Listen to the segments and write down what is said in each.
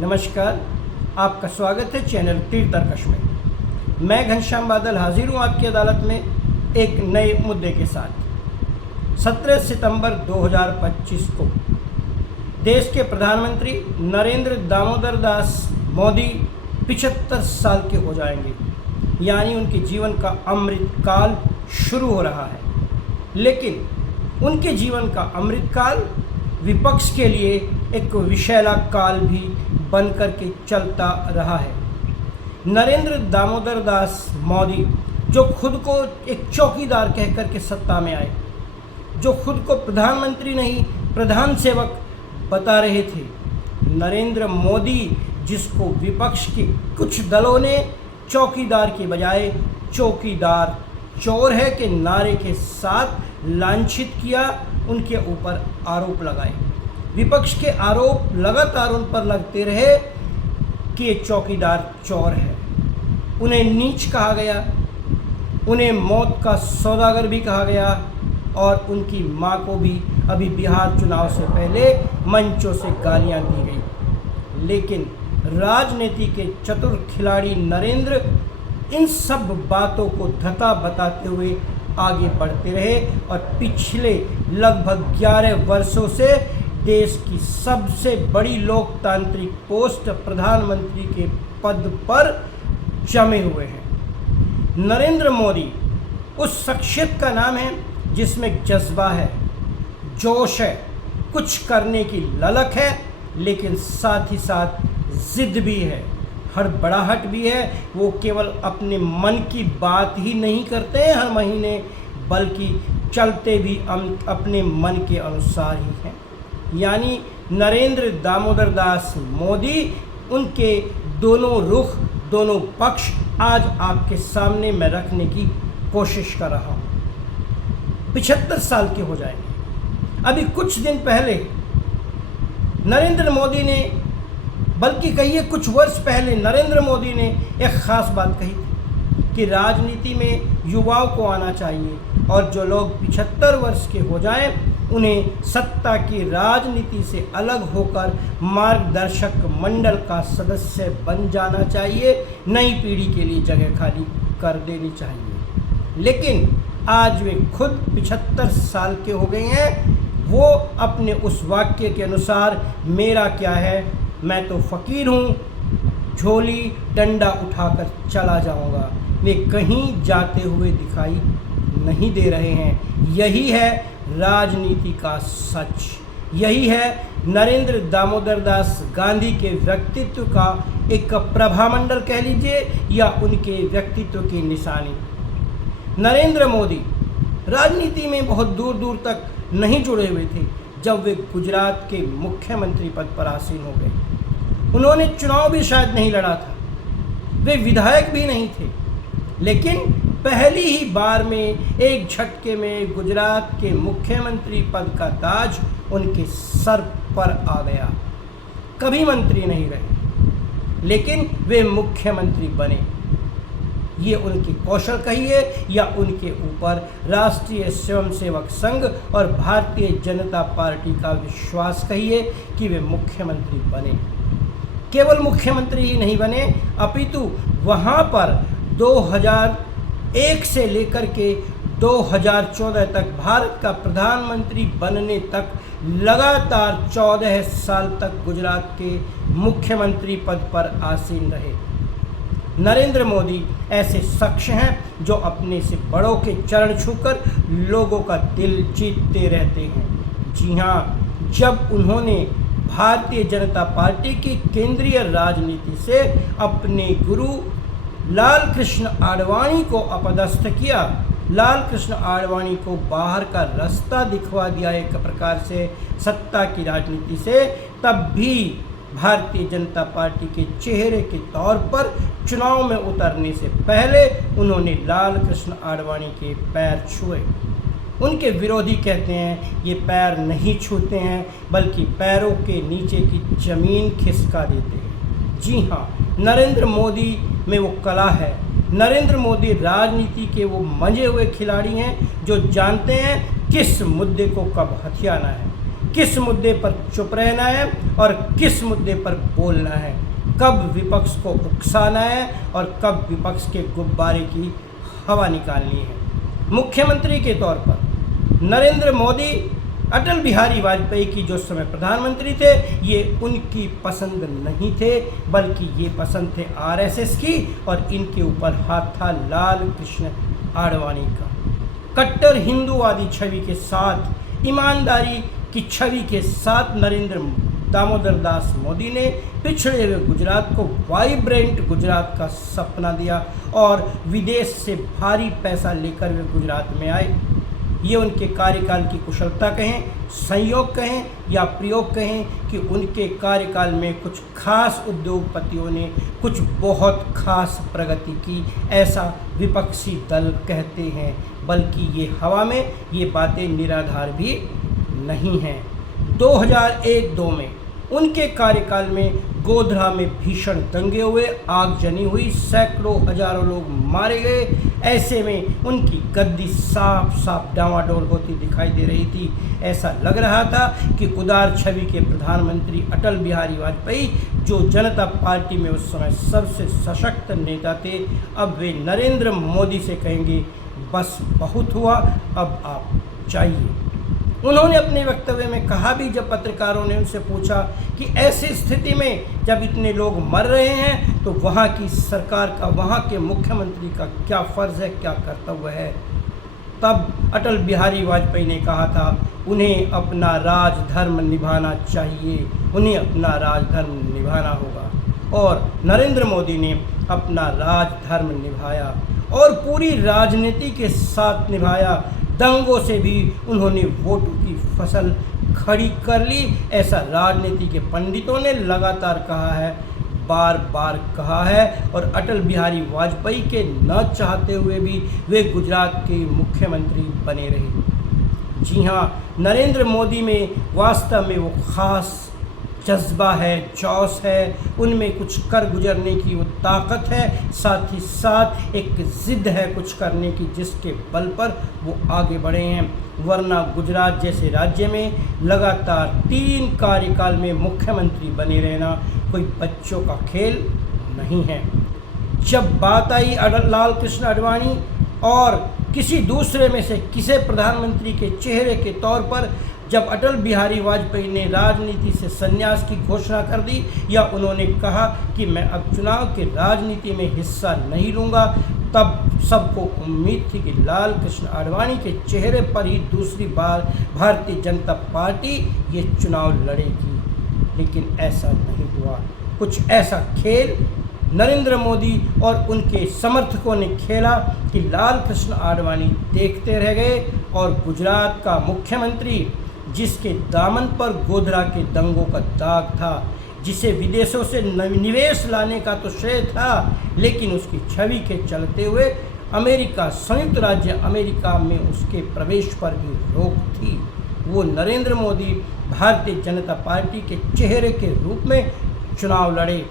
नमस्कार, आपका स्वागत है चैनल तीर तर्कश में। मैं घनश्याम बादल हाजिर हूँ आपकी अदालत में एक नए मुद्दे के साथ। 17 सितंबर 2025 को देश के प्रधानमंत्री नरेंद्र दामोदर दास मोदी 75 साल के हो जाएंगे, यानी उनके जीवन का अमृत काल शुरू हो रहा है। लेकिन उनके जीवन का अमृत काल विपक्ष के लिए एक विषैला काल भी बनकर के चलता रहा है। नरेंद्र दामोदर दास मोदी, जो खुद को एक चौकीदार कहकर के सत्ता में आए, जो खुद को प्रधानमंत्री नहीं प्रधान सेवक बता रहे थे, नरेंद्र मोदी जिसको विपक्ष के कुछ दलों ने चौकीदार के बजाय चौकीदार चोर है के नारे के साथ लांछित किया, उनके ऊपर आरोप लगाए। विपक्ष के आरोप लगातार उन पर लगते रहे कि ये चौकीदार चोर है। उन्हें नीच कहा गया, उन्हें मौत का सौदागर भी कहा गया और उनकी मां को भी अभी बिहार चुनाव से पहले मंचों से गालियां दी गई। लेकिन राजनीति के चतुर खिलाड़ी नरेंद्र इन सब बातों को धता बताते हुए आगे बढ़ते रहे और पिछले लगभग 11 वर्षों से देश की सबसे बड़ी लोकतांत्रिक पोस्ट प्रधानमंत्री के पद पर जमे हुए हैं। नरेंद्र मोदी उस शख्सियत का नाम है जिसमें जज्बा है, जोश है, कुछ करने की ललक है, लेकिन साथ ही साथ जिद भी है, हड़बड़ाहट भी है। वो केवल अपने मन की बात ही नहीं करते हैं हर महीने, बल्कि चलते भी अपने मन के अनुसार ही हैं। यानी नरेंद्र दामोदर दास मोदी, उनके दोनों रुख, दोनों पक्ष आज आपके सामने मैं रखने की कोशिश कर रहा हूँ। 75 साल के हो जाएंगे। अभी कुछ दिन पहले नरेंद्र मोदी ने, बल्कि कहिए कुछ वर्ष पहले नरेंद्र मोदी ने एक ख़ास बात कही थी कि राजनीति में युवाओं को आना चाहिए और जो लोग 75 वर्ष के हो जाएं उन्हें सत्ता की राजनीति से अलग होकर मार्गदर्शक मंडल का सदस्य बन जाना चाहिए, नई पीढ़ी के लिए जगह खाली कर देनी चाहिए। लेकिन आज वे खुद 75 साल के हो गए हैं। वो अपने उस वाक्य के अनुसार मेरा क्या है, मैं तो फ़कीर हूँ, झोली डंडा उठाकर चला जाऊँगा, वे कहीं जाते हुए दिखाई नहीं दे रहे हैं। यही है राजनीति का सच, यही है नरेंद्र दामोदर दास गांधी के व्यक्तित्व का एक प्रभामंडल कह लीजिए या उनके व्यक्तित्व की निशानी। नरेंद्र मोदी राजनीति में बहुत दूर दूर तक नहीं जुड़े हुए थे जब वे गुजरात के मुख्यमंत्री पद पर आसीन हो गए। उन्होंने चुनाव भी शायद नहीं लड़ा था, वे विधायक भी नहीं थे, लेकिन पहली ही बार में एक झटके में गुजरात के मुख्यमंत्री पद का ताज उनके सर पर आ गया। कभी मंत्री नहीं रहे, लेकिन वे मुख्यमंत्री बने। ये उनकी कौशल कहिए या उनके ऊपर राष्ट्रीय स्वयंसेवक संघ और भारतीय जनता पार्टी का विश्वास कहिए कि वे मुख्यमंत्री बने। केवल मुख्यमंत्री ही नहीं बने, अपितु वहाँ पर 2001 से लेकर के 2014 तक भारत का प्रधानमंत्री बनने तक लगातार 14 साल तक गुजरात के मुख्यमंत्री पद पर आसीन रहे। नरेंद्र मोदी ऐसे शख्स हैं जो अपने से बड़ों के चरण छूकर लोगों का दिल जीतते रहते हैं। जी हाँ, जब उन्होंने भारतीय जनता पार्टी की केंद्रीय राजनीति से अपने गुरु लाल कृष्ण आडवाणी को अपदस्थ किया, लाल कृष्ण आडवाणी को बाहर का रास्ता दिखवा दिया एक प्रकार से सत्ता की राजनीति से, तब भी भारतीय जनता पार्टी के चेहरे के तौर पर चुनाव में उतरने से पहले उन्होंने लाल कृष्ण आडवाणी के पैर छुए। उनके विरोधी कहते हैं ये पैर नहीं छूते हैं, बल्कि पैरों के नीचे की ज़मीन खिसका देते हैं। जी हाँ, नरेंद्र मोदी में वो कला है। नरेंद्र मोदी राजनीति के वो मंजे हुए खिलाड़ी हैं जो जानते हैं किस मुद्दे को कब हथियाना है। किस मुद्दे पर चुप रहना है और किस मुद्दे पर बोलना है, कब विपक्ष को उकसाना है और कब विपक्ष के गुब्बारे की हवा निकालनी है। मुख्यमंत्री के तौर पर नरेंद्र मोदी अटल बिहारी वाजपेयी की जो समय प्रधानमंत्री थे ये उनकी पसंद नहीं थे, बल्कि ये पसंद थे आरएसएस की, और इनके ऊपर हाथ था लाल कृष्ण आडवाणी का। कट्टर हिंदूवादी छवि के साथ, ईमानदारी की छवि के साथ नरेंद्र दामोदर दास मोदी ने पिछड़े हुए गुजरात को वाइब्रेंट गुजरात का सपना दिया और विदेश से भारी पैसा लेकर वे गुजरात में आए। ये उनके कार्यकाल की कुशलता कहें, संयोग कहें या प्रयोग कहें कि उनके कार्यकाल में कुछ खास उद्योगपतियों ने कुछ बहुत खास प्रगति की, ऐसा विपक्षी दल कहते हैं, बल्कि ये हवा में ये बातें निराधार भी नहीं हैं। 2001-2 में उनके कार्यकाल में गोधरा में भीषण दंगे हुए, आगजनी हुई, सैकड़ों हजारों लोग मारे गए। ऐसे में उनकी गद्दी साफ साफ डावाडोल होती दिखाई दे रही थी। ऐसा लग रहा था कि उदार छवि के प्रधानमंत्री अटल बिहारी वाजपेयी, जो जनता पार्टी में उस समय सबसे सशक्त नेता थे, अब वे नरेंद्र मोदी से कहेंगे बस बहुत हुआ, अब आप चाहिए। उन्होंने अपने वक्तव्य में कहा भी, जब पत्रकारों ने उनसे पूछा कि ऐसी स्थिति में जब इतने लोग मर रहे हैं तो वहाँ की सरकार का, वहाँ के मुख्यमंत्री का क्या फ़र्ज़ है, क्या कर्तव्य है, तब अटल बिहारी वाजपेयी ने कहा था उन्हें अपना राजधर्म निभाना चाहिए, उन्हें अपना राजधर्म निभाना होगा। और नरेंद्र मोदी ने अपना राजधर्म निभाया और पूरी राजनीति के साथ निभाया। दंगों से भी उन्होंने वोटों की फसल खड़ी कर ली। ऐसा राजनीति के पंडितों ने लगातार कहा है, बार बार कहा है, और अटल बिहारी वाजपेयी के न चाहते हुए भी वे गुजरात के मुख्यमंत्री बने रहे। जी हाँ, नरेंद्र मोदी में वास्तव में वो खास जज्बा है, जोश है, उनमें कुछ कर गुजरने की वो ताकत है, साथ ही साथ एक ज़िद है कुछ करने की, जिसके बल पर वो आगे बढ़े हैं। वरना गुजरात जैसे राज्य में लगातार 3 कार्यकाल में मुख्यमंत्री बने रहना कोई बच्चों का खेल नहीं है। जब बात आई लाल कृष्ण आडवाणी और किसी दूसरे में से किसी प्रधानमंत्री के चेहरे के तौर पर, जब अटल बिहारी वाजपेयी ने राजनीति से संन्यास की घोषणा कर दी या उन्होंने कहा कि मैं अब चुनाव की राजनीति में हिस्सा नहीं लूँगा, तब सबको उम्मीद थी कि लाल कृष्ण आडवाणी के चेहरे पर ही दूसरी बार भारतीय जनता पार्टी ये चुनाव लड़ेगी। लेकिन ऐसा नहीं हुआ। कुछ ऐसा खेल नरेंद्र मोदी और उनके समर्थकों ने खेला कि लाल कृष्ण आडवाणी देखते रह गए और गुजरात का मुख्यमंत्री, जिसके दामन पर गोधरा के दंगों का दाग था, जिसे विदेशों से निवेश लाने का तो श्रेय था, लेकिन उसकी छवि के चलते हुए अमेरिका, संयुक्त राज्य अमेरिका में उसके प्रवेश पर भी रोक थी। वो नरेंद्र मोदी भारतीय जनता पार्टी के चेहरे के रूप में चुनाव लड़े।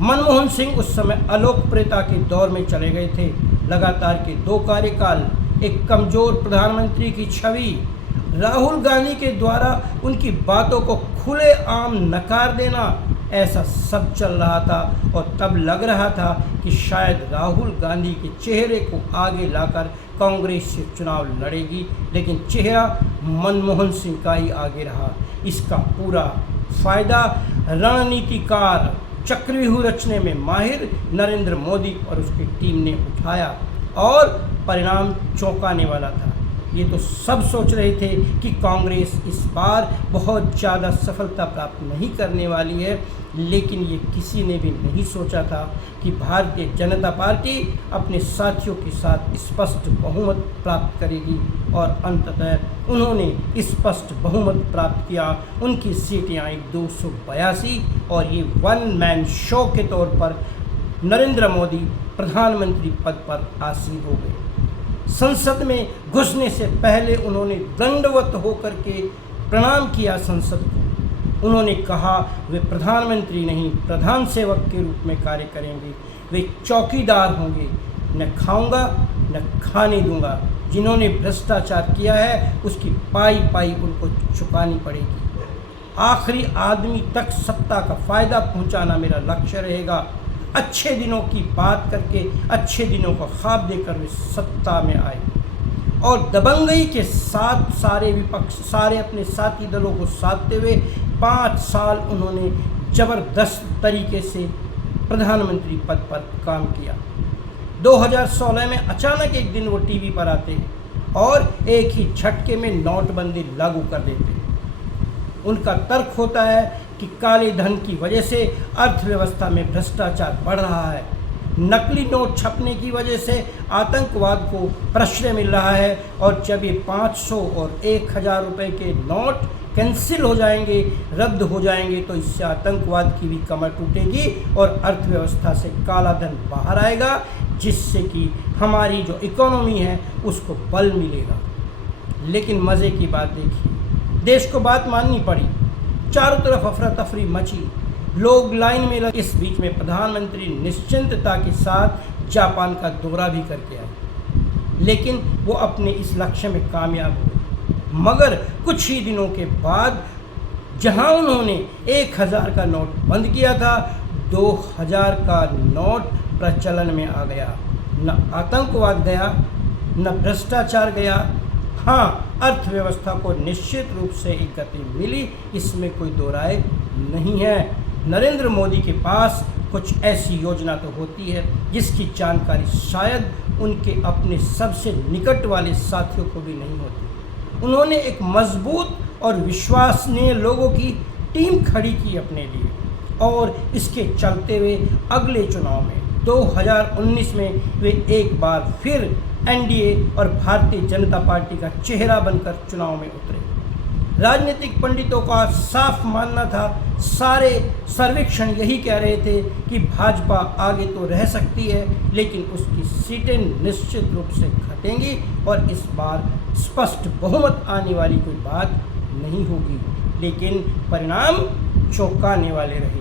मनमोहन सिंह उस समय अलोकप्रियता के दौर में चले गए थे। लगातार के 2 कार्यकाल, एक कमज़ोर प्रधानमंत्री की छवि, राहुल गांधी के द्वारा उनकी बातों को खुलेआम नकार देना, ऐसा सब चल रहा था। और तब लग रहा था कि शायद राहुल गांधी के चेहरे को आगे लाकर कांग्रेस से चुनाव लड़ेगी, लेकिन चेहरा मनमोहन सिंह का ही आगे रहा। इसका पूरा फायदा रणनीतिकार, चक्रव्यूह रचने में माहिर नरेंद्र मोदी और उसकी टीम ने उठाया और परिणाम चौंकाने वाला था। ये तो सब सोच रहे थे कि कांग्रेस इस बार बहुत ज़्यादा सफलता प्राप्त नहीं करने वाली है, लेकिन ये किसी ने भी नहीं सोचा था कि भारतीय जनता पार्टी अपने साथियों के साथ स्पष्ट बहुमत प्राप्त करेगी। और अंततः उन्होंने स्पष्ट बहुमत प्राप्त किया। उनकी सीटें आई 282 और ये 1 मैन शो के तौर पर नरेंद्र मोदी प्रधानमंत्री पद पर आसीन हो गए। संसद में घुसने से पहले उन्होंने दंडवत होकर के प्रणाम किया संसद को। उन्होंने कहा वे प्रधानमंत्री नहीं, प्रधान सेवक के रूप में कार्य करेंगे, वे चौकीदार होंगे, न खाऊंगा न खाने दूंगा, जिन्होंने भ्रष्टाचार किया है उसकी पाई पाई उनको चुकानी पड़ेगी। आखिरी आदमी तक सत्ता का फ़ायदा पहुंचाना मेरा लक्ष्य रहेगा। अच्छे दिनों की बात करके अच्छे दिनों का ख्वाब देकर वे सत्ता में आए और दबंगई के साथ सारे अपने साथी दलों को साधते हुए 5 साल उन्होंने ज़बरदस्त तरीके से प्रधानमंत्री पद पर काम किया। 2016 में अचानक एक दिन वो टीवी पर आते हैं और एक ही झटके में नोटबंदी लागू कर देते हैं। उनका तर्क होता है कि काले धन की वजह से अर्थव्यवस्था में भ्रष्टाचार बढ़ रहा है, नकली नोट छपने की वजह से आतंकवाद को प्रश्रय मिल रहा है और जब ये 500 और 1000 रुपये के नोट कैंसिल हो जाएंगे, रद्द हो जाएंगे, तो इससे आतंकवाद की भी कमर टूटेगी और अर्थव्यवस्था से काला धन बाहर आएगा, जिससे कि हमारी जो इकोनॉमी है उसको बल मिलेगा। लेकिन मज़े की बात देखिए, देश को बात माननी पड़ी, चारों तरफ अफरा तफरी मची, लोग लाइन में लगे। इस बीच में प्रधानमंत्री निश्चिंतता के साथ जापान का दौरा भी करके आए, लेकिन वो अपने इस लक्ष्य में कामयाब हुए। मगर कुछ ही दिनों के बाद जहां उन्होंने 1000 का नोट बंद किया था, 2000 का नोट प्रचलन में आ गया। न आतंकवाद गया, न भ्रष्टाचार गया। हाँ, अर्थव्यवस्था को निश्चित रूप से एक गति मिली, इसमें कोई दो राय नहीं है। नरेंद्र मोदी के पास कुछ ऐसी योजना तो होती है जिसकी जानकारी शायद उनके अपने सबसे निकट वाले साथियों को भी नहीं होती। उन्होंने एक मजबूत और विश्वसनीय लोगों की टीम खड़ी की अपने लिए और इसके चलते हुए अगले चुनाव में 2019 में वे एक बार फिर एनडीए और भारतीय जनता पार्टी का चेहरा बनकर चुनाव में उतरे। राजनीतिक पंडितों का साफ मानना था, सारे सर्वेक्षण यही कह रहे थे कि भाजपा आगे तो रह सकती है, लेकिन उसकी सीटें निश्चित रूप से घटेंगी और इस बार स्पष्ट बहुमत आने वाली कोई बात नहीं होगी। लेकिन परिणाम चौंकाने वाले रहे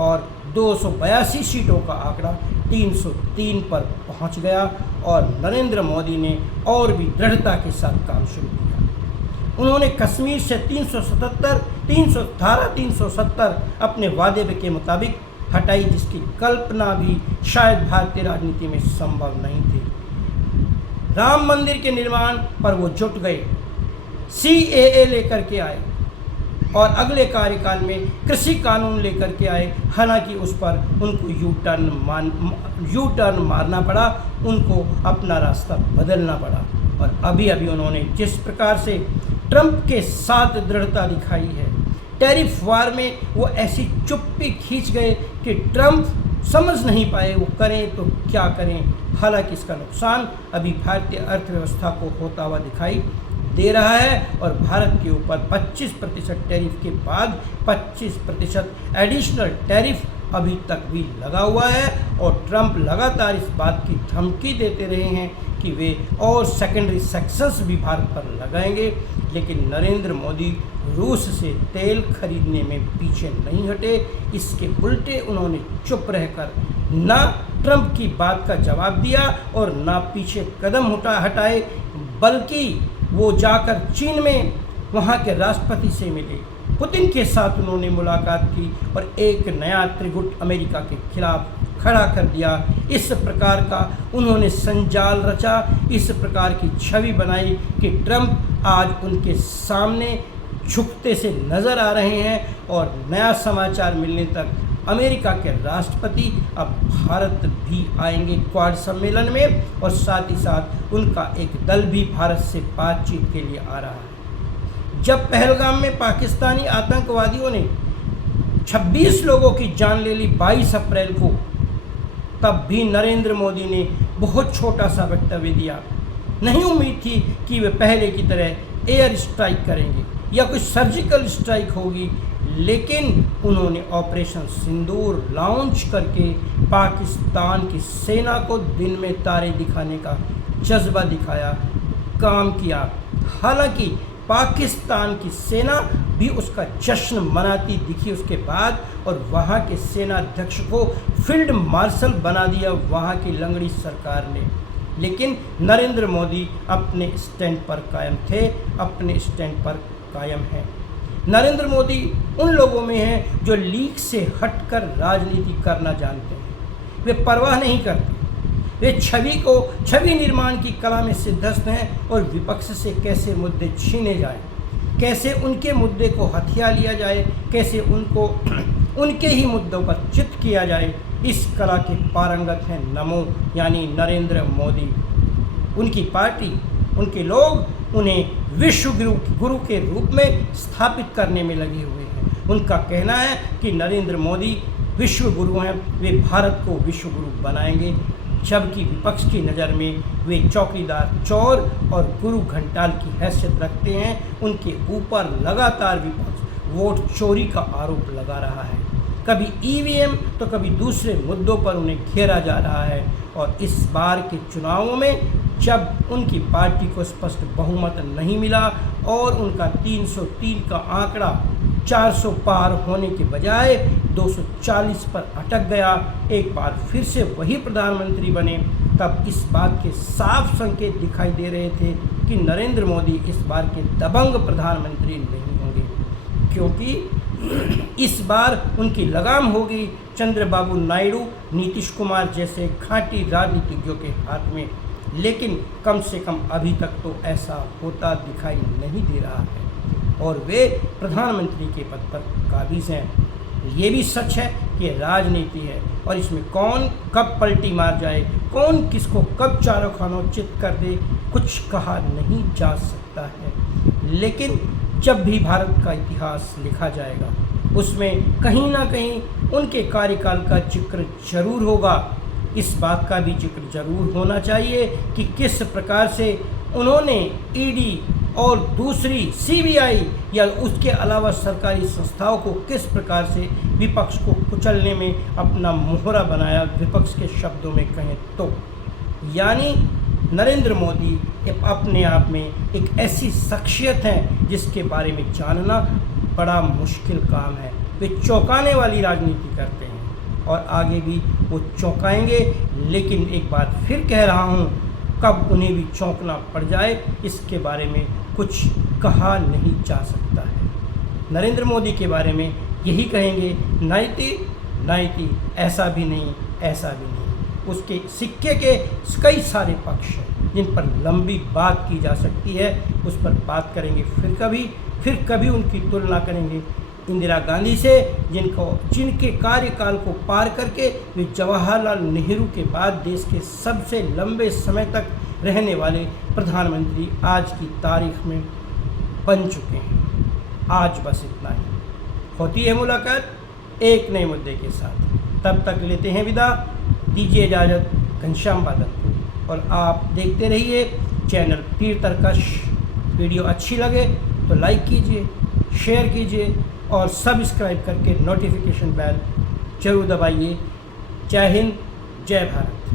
और 282 सीटों का आंकड़ा 303 पर पहुंच गया और नरेंद्र मोदी ने और भी दृढ़ता के साथ काम शुरू किया। उन्होंने कश्मीर से 370 अपने वादे के मुताबिक हटाई, जिसकी कल्पना भी शायद भारतीय राजनीति में संभव नहीं थी। राम मंदिर के निर्माण पर वो जुट गए, CAA लेकर के आए और अगले कार्यकाल में कृषि कानून लेकर के आए। हालांकि उस पर उनको यू टर्न मारना पड़ा, उनको अपना रास्ता बदलना पड़ा। और अभी उन्होंने जिस प्रकार से ट्रंप के साथ दृढ़ता दिखाई है, टैरिफ वार में वो ऐसी चुप्पी खींच गए कि ट्रंप समझ नहीं पाए वो करें तो क्या करें। हालांकि इसका नुकसान अभी भारतीय अर्थव्यवस्था को होता हुआ दिखाई दे रहा है और भारत के ऊपर 25% टैरिफ के बाद 25% एडिशनल टैरिफ अभी तक भी लगा हुआ है और ट्रंप लगातार इस बात की धमकी देते रहे हैं कि वे और सेकेंडरी सेक्शंस भी भारत पर लगाएंगे। लेकिन नरेंद्र मोदी रूस से तेल खरीदने में पीछे नहीं हटे, इसके उल्टे उन्होंने चुप रहकर ना ट्रंप की बात का जवाब दिया और ना पीछे कदम हटाए, बल्कि वो जाकर चीन में वहाँ के राष्ट्रपति से मिले, पुतिन के साथ उन्होंने मुलाकात की और एक नया त्रिगुट अमेरिका के खिलाफ खड़ा कर दिया। इस प्रकार का उन्होंने संजाल रचा, इस प्रकार की छवि बनाई कि ट्रंप आज उनके सामने झुकते से नज़र आ रहे हैं और नया समाचार मिलने तक अमेरिका के राष्ट्रपति अब भारत भी आएंगे क्वाड सम्मेलन में और साथ ही साथ उनका एक दल भी भारत से बातचीत के लिए आ रहा है। जब पहलगाम में पाकिस्तानी आतंकवादियों ने 26 लोगों की जान ले ली 22 अप्रैल को, तब भी नरेंद्र मोदी ने बहुत छोटा सा वक्तव्य दिया। नहीं उम्मीद थी कि वे पहले की तरह एयर स्ट्राइक करेंगे या कोई सर्जिकल स्ट्राइक होगी, लेकिन उन्होंने ऑपरेशन सिंदूर लॉन्च करके पाकिस्तान की सेना को दिन में तारे दिखाने का जज्बा दिखाया, काम किया। हालांकि पाकिस्तान की सेना भी उसका जश्न मनाती दिखी उसके बाद और वहाँ के सेनाध्यक्ष को फील्ड मार्शल बना दिया वहाँ की लंगड़ी सरकार ने। लेकिन नरेंद्र मोदी अपने स्टैंड पर कायम थे, अपने स्टैंड पर कायम हैं। नरेंद्र मोदी उन लोगों में हैं जो लीक से हटकर राजनीति करना जानते हैं। वे परवाह नहीं करते, वे छवि निर्माण की कला में सिद्धस्त हैं और विपक्ष से कैसे मुद्दे छीने जाएं, कैसे उनके मुद्दे को हथिया लिया जाए, कैसे उनको उनके ही मुद्दों पर चित किया जाए, इस कला के पारंगत हैं नमो यानी नरेंद्र मोदी। उनकी पार्टी, उनके लोग उन्हें विश्व गुरु के रूप में स्थापित करने में लगे हुए हैं। उनका कहना है कि नरेंद्र मोदी विश्व गुरु हैं, वे भारत को विश्व गुरु बनाएंगे, जबकि विपक्ष की नज़र में वे चौकीदार चोर और गुरु घंटाल की हैसियत रखते हैं। उनके ऊपर लगातार विपक्ष वोट चोरी का आरोप लगा रहा है, कभी ईवीएम तो कभी दूसरे मुद्दों पर उन्हें घेरा जा रहा है। और इस बार के चुनावों में जब उनकी पार्टी को स्पष्ट बहुमत नहीं मिला और उनका 303 का आंकड़ा 400 पार होने के बजाय 240 पर अटक गया, एक बार फिर से वही प्रधानमंत्री बने, तब इस बात के साफ संकेत दिखाई दे रहे थे कि नरेंद्र मोदी इस बार के दबंग प्रधानमंत्री नहीं होंगे, क्योंकि इस बार उनकी लगाम होगी चंद्रबाबू नायडू, नीतीश कुमार जैसे घाटी राजनीतिज्ञों के हाथ में। लेकिन कम से कम अभी तक तो ऐसा होता दिखाई नहीं दे रहा है और वे प्रधानमंत्री के पद पर काबिज हैं। ये भी सच है कि राजनीति है और इसमें कौन कब पलटी मार जाए, कौन किसको कब चारों खानों-चित कर दे, कुछ कहा नहीं जा सकता है। लेकिन जब भी भारत का इतिहास लिखा जाएगा उसमें कहीं ना कहीं उनके कार्यकाल का जिक्र जरूर होगा। इस बात का भी जिक्र जरूर होना चाहिए कि किस प्रकार से उन्होंने ईडी और दूसरी सीबीआई या उसके अलावा सरकारी संस्थाओं को किस प्रकार से विपक्ष को कुचलने में अपना मोहरा बनाया, विपक्ष के शब्दों में कहें तो। यानी नरेंद्र मोदी अपने आप में एक ऐसी शख्सियत है जिसके बारे में जानना बड़ा मुश्किल काम है। वे चौंकाने वाली राजनीति करते हैं और आगे भी वो चौंकाएंगे। लेकिन एक बात फिर कह रहा हूँ, कब उन्हें भी चौंकना पड़ जाए इसके बारे में कुछ कहा नहीं जा सकता है। नरेंद्र मोदी के बारे में यही कहेंगे, नाइती ऐसा भी नहीं, ऐसा भी नहीं। उसके सिक्के के कई सारे पक्ष हैं जिन पर लंबी बात की जा सकती है, उस पर बात करेंगे फिर कभी उनकी तुलना करेंगे इंदिरा गांधी से, जिनके कार्यकाल को पार करके वे जवाहरलाल नेहरू के बाद देश के सबसे लंबे समय तक रहने वाले प्रधानमंत्री आज की तारीख में बन चुके हैं। आज बस इतना ही। होती है मुलाकात एक नए मुद्दे के साथ, तब तक लेते हैं विदा, दीजिए इजाज़त घनश्याम बादल को। और आप देखते रहिए चैनल तीर तर्कश। वीडियो अच्छी लगे तो लाइक कीजिए, शेयर कीजिए और सब्सक्राइब करके नोटिफिकेशन बेल जरूर दबाइए। जय हिंद, जय भारत।